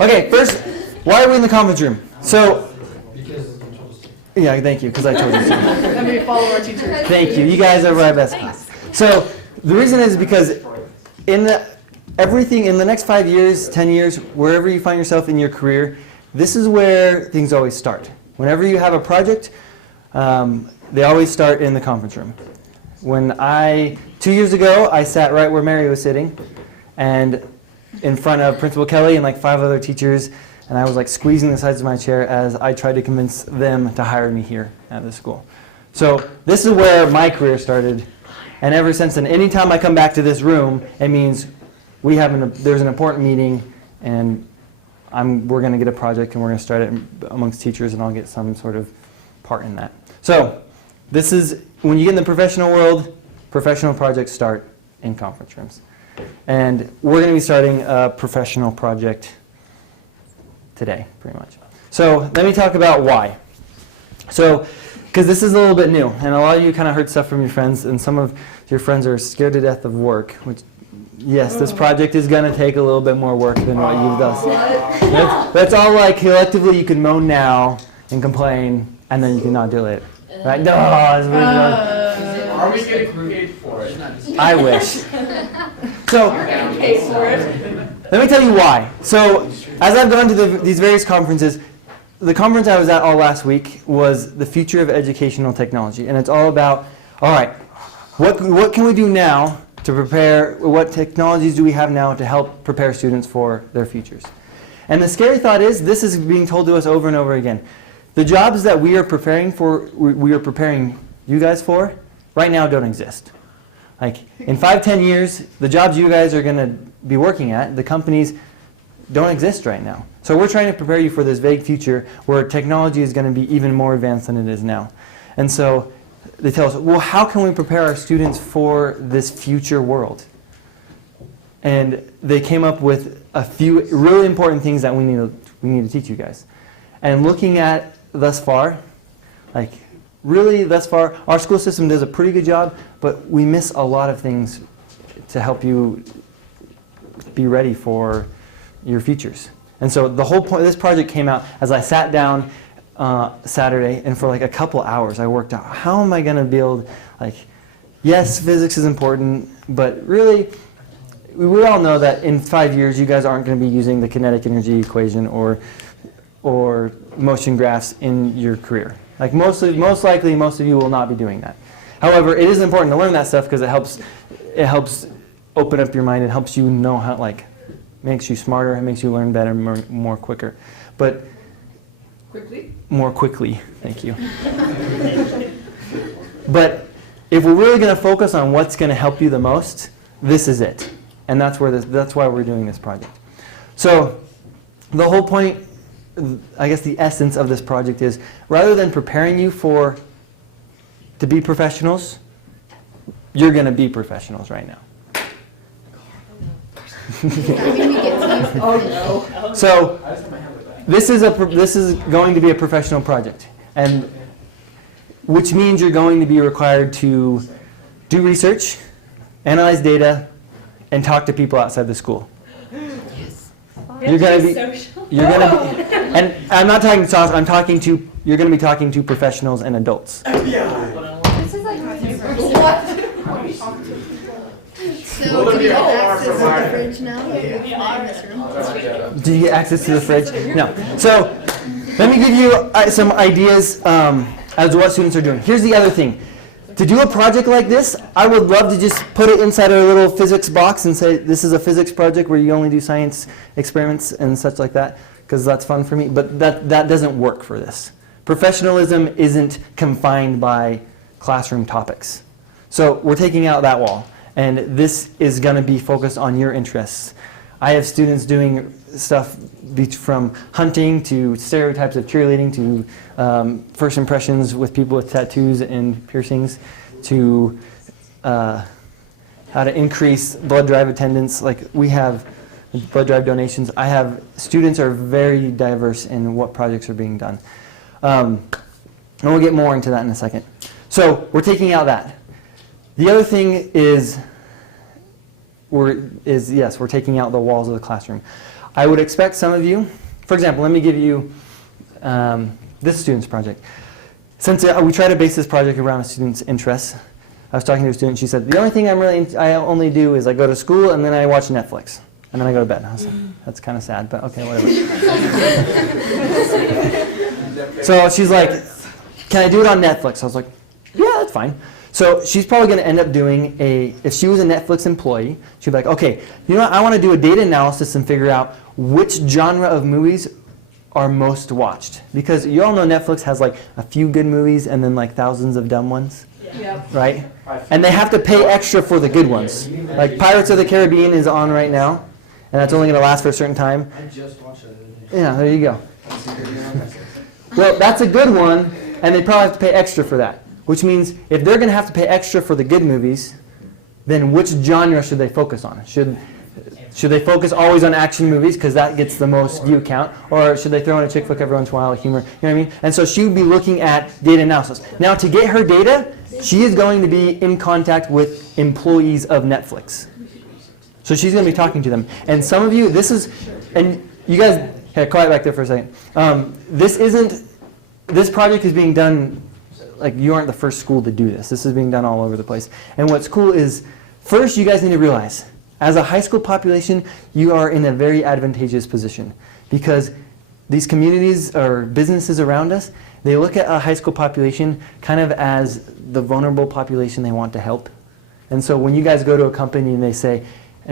Okay, first, why are we in the conference room? So, yeah, thank you, because I told you so. And we follow our teachers. Thank you. You guys are our best class. So, the reason is because everything in the next 5 years, 10 years, wherever you find yourself in your career, this is where things always start. Whenever you have a project, they always start in the conference room. 2 years ago, I sat right where Mary was sitting, and in front of Principal Kelly and like 5 other teachers, and I was like squeezing the sides of my chair as I tried to convince them to hire me here at the school. So this is where my career started, and ever since then, anytime I come back to this room, it means there's an important meeting, and we're going to get a project, and we're going to start it amongst teachers, and I'll get some sort of part in that. So this is, when you get in the professional world, professional projects start in conference rooms. And we're going to be starting a professional project today, pretty much. So let me talk about why. So, because this is a little bit new, and a lot of you kind of heard stuff from your friends, and some of your friends are scared to death of work, which, yes, this project is going to take a little bit more work than what you've done. That's all like, collectively you can moan now and complain, and then you can not do it later. Right? No, it's really hard. Are we getting paid for it? I wish. So, Pay for it. let me tell you why. So, as I've gone to these various conferences, the conference I was at all last week was the future of educational technology, and it's all about, all right, what can we do now to prepare, what technologies do we have now to help prepare students for their futures? And the scary thought is, this is being told to us over and over again. The jobs that we are preparing you guys for, right now don't exist. Like, in 5-10 years, the jobs you guys are going to be working at, the companies don't exist right now. So we're trying to prepare you for this vague future where technology is going to be even more advanced than it is now. And so they tell us, well, how can we prepare our students for this future world? And they came up with a few really important things that we need to teach you guys. And looking at thus far, our school system does a pretty good job, but we miss a lot of things to help you be ready for your futures. And so the whole point, this project came out as I sat down Saturday, and for like a couple hours I worked out, how am I going to build, yes, physics is important, but really, we all know that in 5 years you guys aren't going to be using the kinetic energy equation or motion graphs in your career. Most likely, most of you will not be doing that. However, it is important to learn that stuff because it helps open up your mind. It helps you know how, makes you smarter. It makes you learn better, more quicker. But more quickly. Thank you. But if we're really going to focus on what's going to help you the most, this is it, and that's why we're doing this project. So the whole point, I guess the essence of this project is, rather than preparing you to be professionals, you're going to be professionals right now. So this is going to be a professional project, and which means you're going to be required to do research, analyze data, and talk to people outside the school. You're going to be, and I'm not talking to talk, you're going to be talking to professionals and adults. This is like my favorite. So do you have access to the fridge now? Do you get access to the fridge? No. So let me give you some ideas as to what students are doing. Here's the other thing. To do a project like this, I would love to just put it inside a little physics box and say this is a physics project where you only do science experiments and such like that, because that's fun for me. But that doesn't work for this. Professionalism isn't confined by classroom topics. So we're taking out that wall. And this is going to be focused on your interests. I have students doing stuff from hunting to stereotypes of cheerleading to first impressions with people with tattoos and piercings to how to increase blood drive attendance. We have blood drive donations. Students are very diverse in what projects are being done. And we'll get more into that in a second. So we're taking out that. The other thing is, we're taking out the walls of the classroom. I would expect some of you, for example, let me give you this student's project. Since we try to base this project around a student's interests, I was talking to a student, she said, the only thing I only do is I go to school and then I watch Netflix. And then I go to bed. I was like, that's kind of sad, but okay, whatever. So she's like, can I do it on Netflix? I was like, yeah, that's fine. So she's probably going to end up doing if she was a Netflix employee, she'd be like, okay, you know what, I want to do a data analysis and figure out which genre of movies are most watched. Because you all know Netflix has like a few good movies and then like thousands of dumb ones, Yep. right? And they have to pay extra for the good ones. Like Pirates of the Caribbean is on right now, and that's only going to last for a certain time. I just watched it. Yeah, there you go. Well, that's a good one, and they probably have to pay extra for that. Which means if they're going to have to pay extra for the good movies, then which genre should they focus on? Should they focus always on action movies because that gets the most view count? Or should they throw in a chick flick every once in a while, like humor? You know what I mean? And so she would be looking at data analysis. Now, to get her data, she is going to be in contact with employees of Netflix. So she's going to be talking to them. And some of you, and you guys, hey, quiet back there for a second. This project is being done, like you aren't the first school to do this. This is being done all over the place. And what's cool is, first you guys need to realize, as a high school population, you are in a very advantageous position. Because these communities or businesses around us, they look at a high school population kind of as the vulnerable population they want to help. And so when you guys go to a company and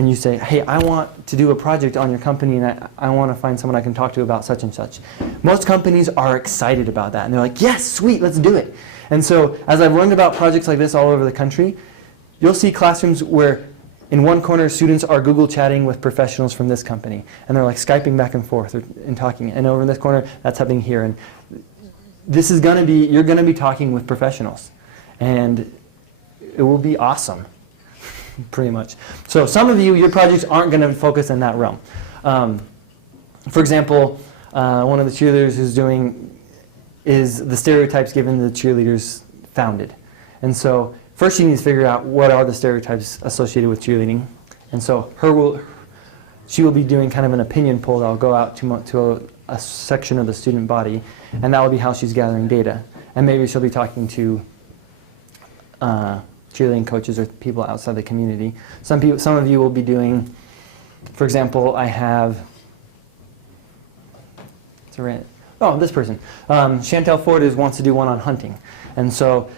you say, hey, I want to do a project on your company and I want to find someone I can talk to about such and such. Most companies are excited about that and they're like, yes, sweet, let's do it. And so as I've learned about projects like this all over the country, you'll see classrooms where in one corner students are Google chatting with professionals from this company and they're like Skyping back and forth and talking. And over in this corner, that's happening here. And this is going to be, you're going to be talking with professionals. And it will be awesome. Pretty much. So some of you, your projects aren't going to focus in that realm. For example, one of the cheerleaders who's doing is the stereotypes given the cheerleaders founded. And so first she needs to figure out what are the stereotypes associated with cheerleading. And so she will be doing kind of an opinion poll that will go out to a section of the student body, and that will be how she's gathering data. And maybe she'll be talking to cheerleading coaches or people outside the community. Some of you will be doing, for example, I have, this person. Chantel Ford wants to do one on hunting. And so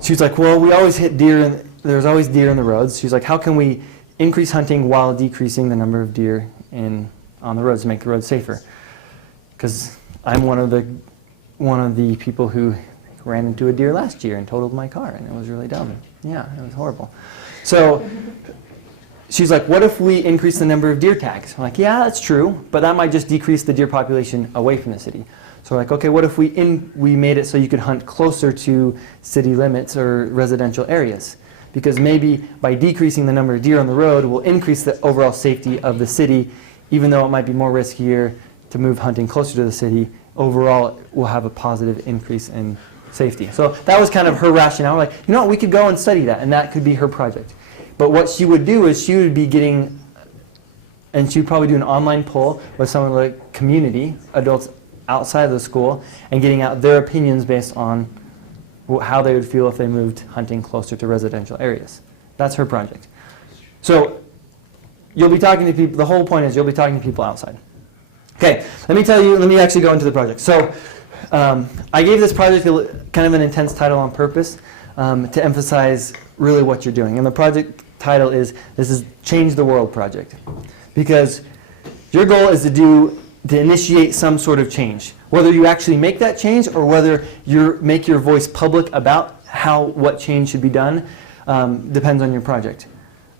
she's like, well, we always hit deer, and there's always deer in the roads. She's like, how can we increase hunting while decreasing the number of deer on the roads to make the roads safer? Because I'm one of the people who ran into a deer last year and totaled my car, and it was really dumb. Yeah, it was horrible. So she's like, what if we increase the number of deer tags? I'm like, yeah, that's true, but that might just decrease the deer population away from the city. So we're like, okay, what if we made it so you could hunt closer to city limits or residential areas? Because maybe by decreasing the number of deer on the road will increase the overall safety of the city, even though it might be more riskier to move hunting closer to the city. Overall, it will have a positive increase in safety. So that was kind of her rationale. Like, you know what, we could go and study that, and that could be her project. But what she would do is she would be getting, and she would probably do an online poll with some of the community, adults outside of the school, and getting out their opinions based on how they would feel if they moved hunting closer to residential areas. That's her project. So you'll be talking to people, the whole point is you'll be talking to people outside. Okay, let me actually go into the project. So I gave this project kind of an intense title on purpose to emphasize really what you're doing. And the project title is, this is Change the World Project. Because your goal is to initiate some sort of change. Whether you actually make that change or whether you make your voice public about what change should be done depends on your project.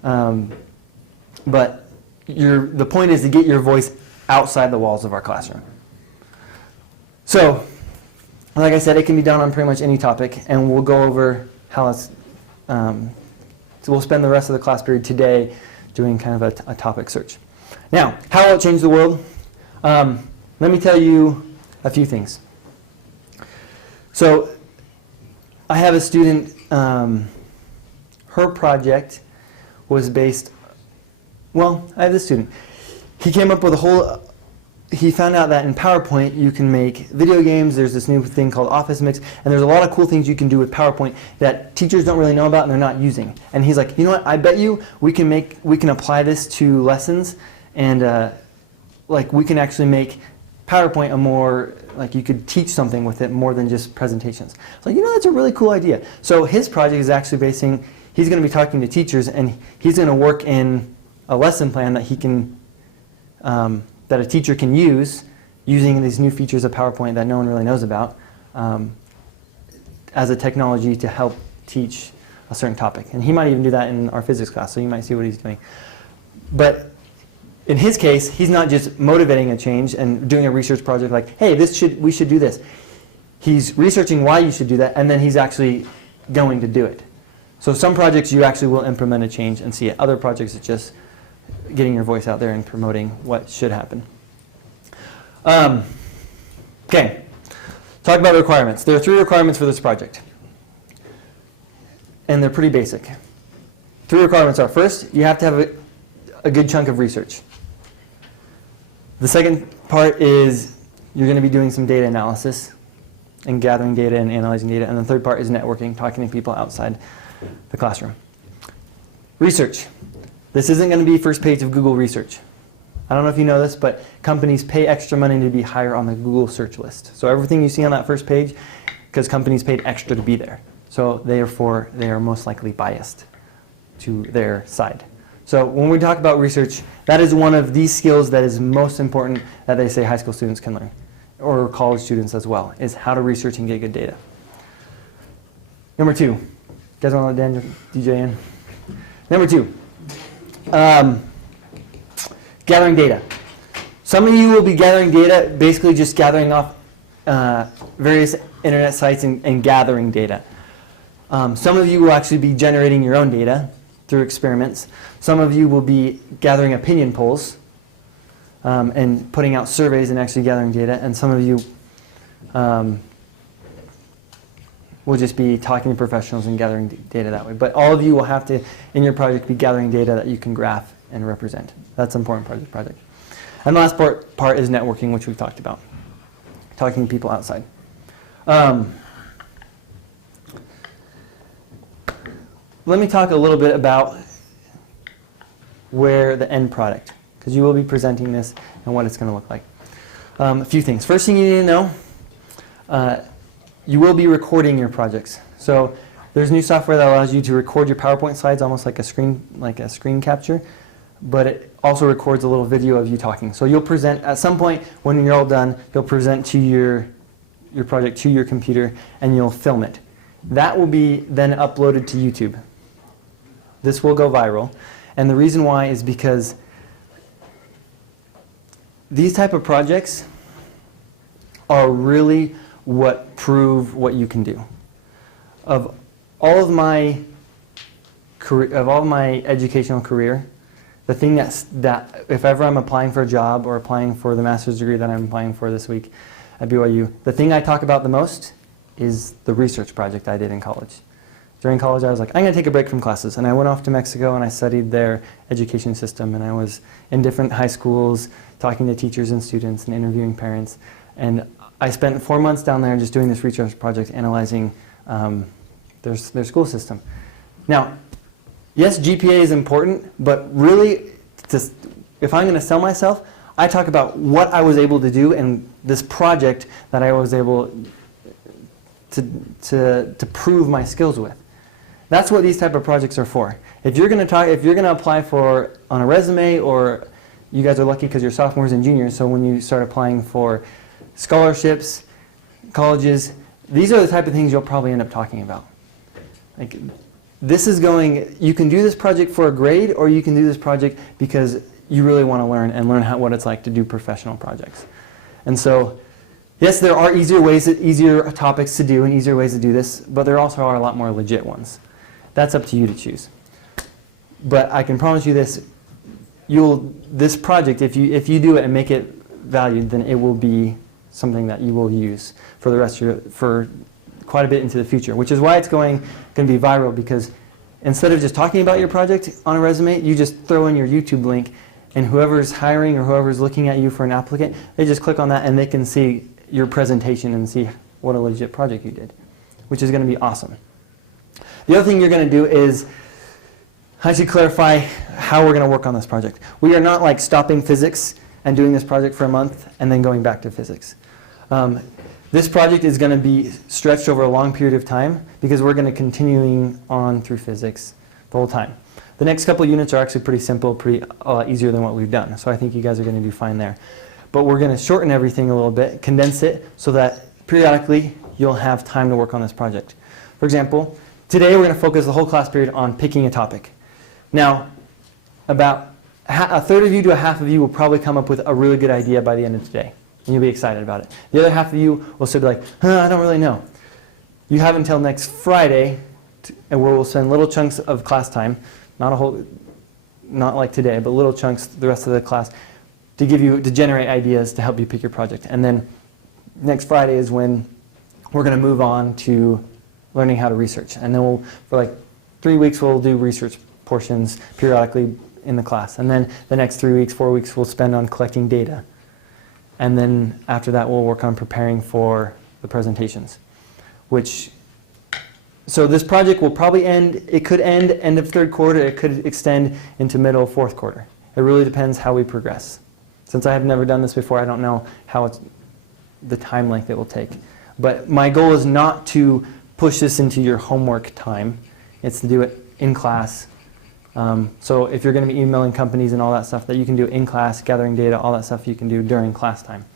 But the point is to get your voice outside the walls of our classroom. So, like I said, it can be done on pretty much any topic, and we'll go over how it's, so we'll spend the rest of the class period today doing kind of a topic search. Now, how will it change the world? Let me tell you a few things. So, I have a student, her project was based, I have this student. he came up with he found out that in PowerPoint you can make video games. There's this new thing called Office Mix, and there's a lot of cool things you can do with PowerPoint that teachers don't really know about and they're not using. And he's like, you know what? I bet you we can apply this to lessons, and like we can actually make PowerPoint a more, like you could teach something with it more than just presentations. So you know, that's a really cool idea. So his project is actually he's going to be talking to teachers, and he's going to work in a lesson plan that he can that a teacher can use using these new features of PowerPoint that no one really knows about as a technology to help teach a certain topic. And he might even do that in our physics class, so you might see what he's doing. But in his case, he's not just motivating a change and doing a research project like, hey, we should do this. He's researching why you should do that, and then he's actually going to do it. So some projects you actually will implement a change and see it. Other projects it's just getting your voice out there and promoting what should happen. Okay, talk about requirements. There are 3 requirements for this project, and they're pretty basic. 3 requirements are, first, you have to have a good chunk of research. The second part is you're going to be doing some data analysis and gathering data and analyzing data, and the third part is networking, talking to people outside the classroom. Research. This isn't going to be first page of Google research. I don't know if you know this, but companies pay extra money to be higher on the Google search list. So everything you see on that first page, because companies paid extra to be there. So therefore, they are most likely biased to their side. So when we talk about research, that is one of these skills that is most important that they say high school students can learn, or college students as well, is how to research and get good data. Number 2. You guys want to let Daniel DJ in? Number 2. Gathering data. Some of you will be gathering data, basically just gathering off various internet sites and gathering data. Some of you will actually be generating your own data through experiments. Some of you will be gathering opinion polls and putting out surveys and actually gathering data. And some of you will just be talking to professionals and gathering data that way. But all of you will have to, in your project, be gathering data that you can graph and represent. That's an important part of the project. And the last part is networking, which we've talked about. Talking to people outside. Let me talk a little bit about where the end product, because you will be presenting this and what it's going to look like. A few things. First thing you need to know, you will be recording your projects. So there's new software that allows you to record your PowerPoint slides almost like a screen capture, but it also records a little video of you talking. So you'll present, at some point when you're all done, you'll present to your project to your computer and you'll film it. That will be then uploaded to YouTube. This will go viral. And the reason why is because these type of projects are really what prove what you can do. Of all of my educational career, the thing that if ever I'm applying for a job or applying for the master's degree that I'm applying for this week at BYU, the thing I talk about the most is the research project I did in college. During college, I was like, I'm going to take a break from classes. And I went off to Mexico and I studied their education system. And I was in different high schools talking to teachers and students and interviewing parents. And I spent 4 months down there just doing this research project, analyzing their school system. Now, yes, GPA is important, but really, if I'm going to sell myself, I talk about what I was able to do and this project that I was able to prove my skills with. That's what these type of projects are for. If you're going to apply for on a resume, or you guys are lucky because you're sophomores and juniors, so when you start applying for scholarships, colleges, these are the type of things you'll probably end up talking about. Like, you can do this project for a grade, or you can do this project because you really want to learn what it's like to do professional projects. And so, yes, there are easier topics to do and easier ways to do this, but there also are a lot more legit ones. That's up to you to choose. But I can promise you this, this project, if you do it and make it valued, then it will be something that you will use for the rest of for quite a bit into the future, which is why it's going to be viral, because instead of just talking about your project on a resume, you just throw in your YouTube link And whoever's hiring or whoever's looking at you for an applicant, they just click on that and they can see your presentation and see what a legit project you did, which is going to be awesome. The other thing you're going to do is I should clarify how we're going to work on this project. We are not like stopping physics and doing this project for a month and then going back to physics. This project is going to be stretched over a long period of time because we're going to continuing on through physics the whole time. The next couple units are actually pretty simple, pretty easier than what we've done. So I think you guys are going to do fine there. But we're going to shorten everything a little bit, condense it so that periodically you'll have time to work on this project. For example, today we're going to focus the whole class period on picking a topic. Now, about a third of you to a half of you will probably come up with a really good idea by the end of today, and you'll be excited about it. The other half of you will still be like, I don't really know. You have until next Friday, and where we'll spend little chunks of class time, not like today, but little chunks the rest of the class, to generate ideas to help you pick your project. And then next Friday is when we're going to move on to learning how to research. And then for like 3 weeks, we'll do research portions periodically in the class. And then the next 3 weeks, 4 weeks, we'll spend on collecting data. And then after that, we'll work on preparing for the presentations. So this project will probably it could end of third quarter, it could extend into middle of fourth quarter. It really depends how we progress. Since I have never done this before, I don't know the time length it will take. But my goal is not to push this into your homework time. It's to do it in class. So if you're going to be emailing companies and all that stuff, that you can do in class, gathering data, all that stuff you can do during class time.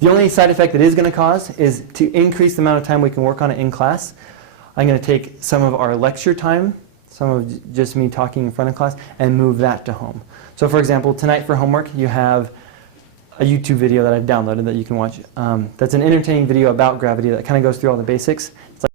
The only side effect it is going to cause is to increase the amount of time we can work on it in class. I'm going to take some of our lecture time, some of just me talking in front of class, and move that to home. So for example, tonight for homework, you have a YouTube video that I've downloaded that you can watch. That's an entertaining video about gravity that kind of goes through all the basics. It's like